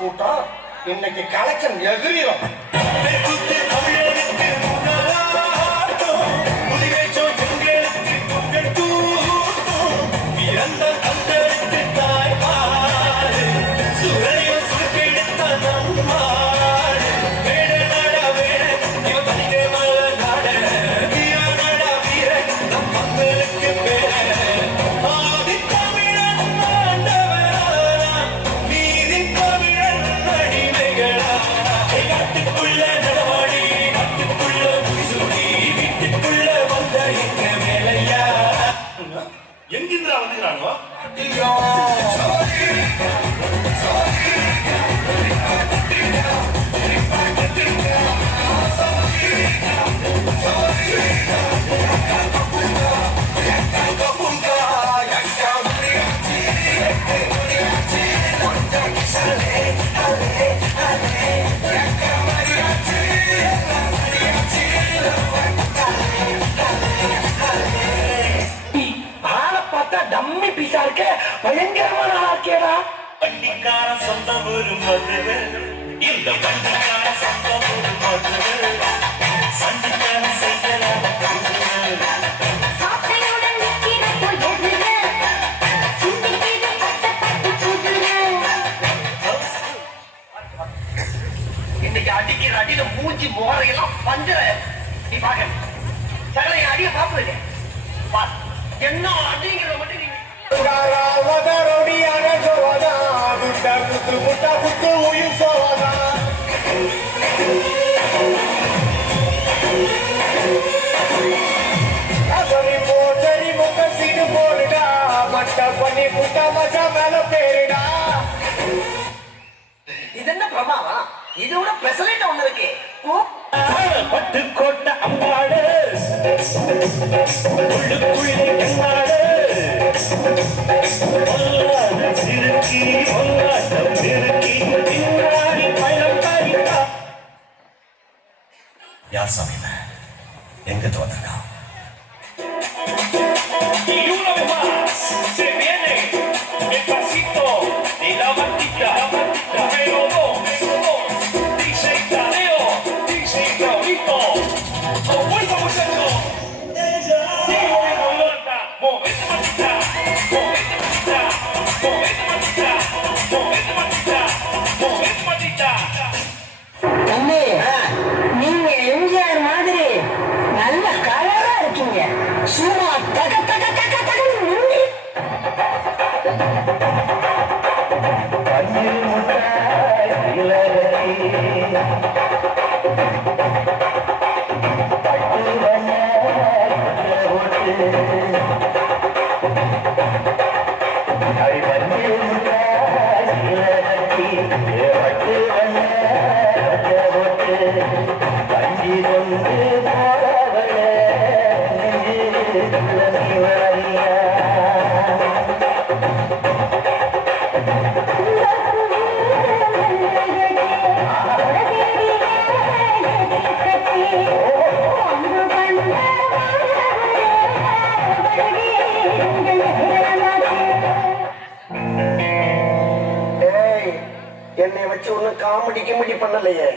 கூட்டம் இன்னைக்கு collection எகிரிரும். எங்கிருந்தா வந்துக்கிறானோ dummy பீஸா இருக்க பயங்கரமான ஆக்கியடா. வண்டிக்கார சொந்தம் ஒரு மதுரை, இந்த வண்டிக்கார சொந்தம் ஒரு மதுரை, சண்டிக்கார செய்யலாம் இன்னைக்கு அடிக்கிற அடியில மூஞ்சி மோரையெல்லாம் பஞ்சர. நீ பாக்க சகல அடிய பாப்புங்க என்ன அடிங்கிற மட்டும் இது என்ன பிரமாவா? இது விட பெசலைட் ஒண்ணு இருக்கு. பட்டுக்கோட்டை அம்பாடு உள்ளுக்குள்ளே கண்ணாடு சிறுக்கி பொங்காட்டம் சிறுக்கி பின்னாடி பழம் பறிக்கா. யார் சமையல எங்க தோதா se viene el pasito de la bandita, número 2, DJ Tadeo, DJ Raulito, con fuerza muchachos, sigue moviendo lota, movete matita, movete matita, movete matita, movete matita, movete matita. தம்பி, நீங்க எம்ஜிஆர் மாதிரி நல்ல கலரா இருக்கீங்க. சும்மா தக தக தக தக பன்னீர் முட்டாய் இலகை பட்டு வண்ண ஓட்டு அவை பன்னீர் முட்டாய் இலகை பட்டு வண்ண ஓட்டு பஞ்சி கொண்டு போறவளே வரியா. என்னை வச்சு ஒண்ணு காமெடி கிமெடி பண்ணலையே.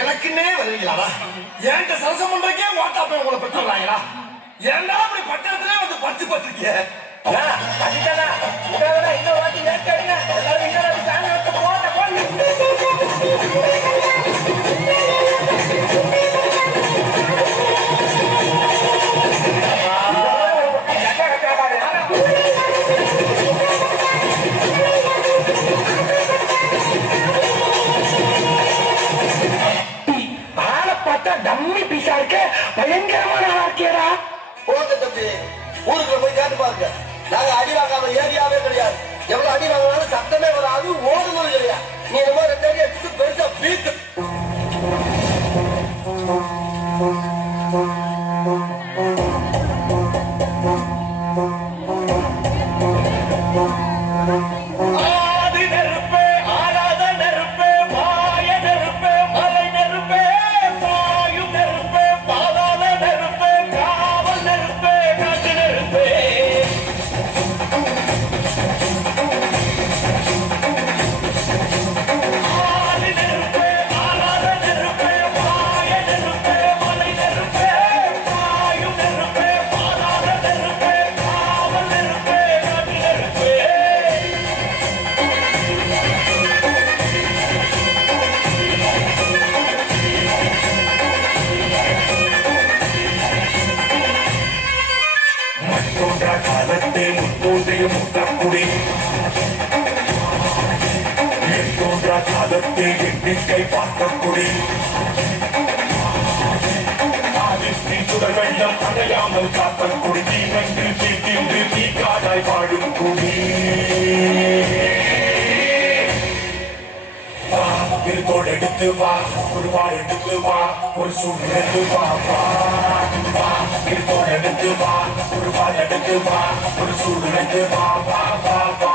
எனக்குன்னே வருவீங்களா? என்கிட்ட சரசம் பண்றக்கே வாட்டாப்பே உங்களை பெற்றுறாங்களா? ஏன்டா அப்படி பட்டத்திலே வந்து பத்து பத்துக்கே? இன்னும் ஆதி நெருப்பே ஆராத நெருப்பே மாய நெருப்பே மலை நெருப்பே பாயும் நெருப்பே பாதாள நெருப்பே காவல் நெருப்பே காட்டு நெருப்பே ஆதி நெருப்பே ஆராத நெருப்பே மாய நெருப்பே மலை நெருப்பே பாயும் நெருப்பே பாதாள நெருப்பே காவல் நெருப்பே காட்டு நெருப்பே மற்றொன்ற காலத்தை முத்தோன்றிய முத்தக்குடி எத்தோன்ற காலத்தை எண்ணிக்கை பார்த்தக்குடி ஆதித்ய சுடர் வெள்ளம் அடையாமல் காத்தக்குடி தீவென்று தீட்டின்று தீக்காடாய் வாழும் குடி வா இருக்கோடு எடுத்து வா ஒரு வாள் எடுத்து வா ஒரு சூடு எடுத்து வா வா வா இருக்கோடு எடுத்து வா ஒரு வாள் எடுத்து வா ஒரு சூடு எடுத்து வா வா வா வா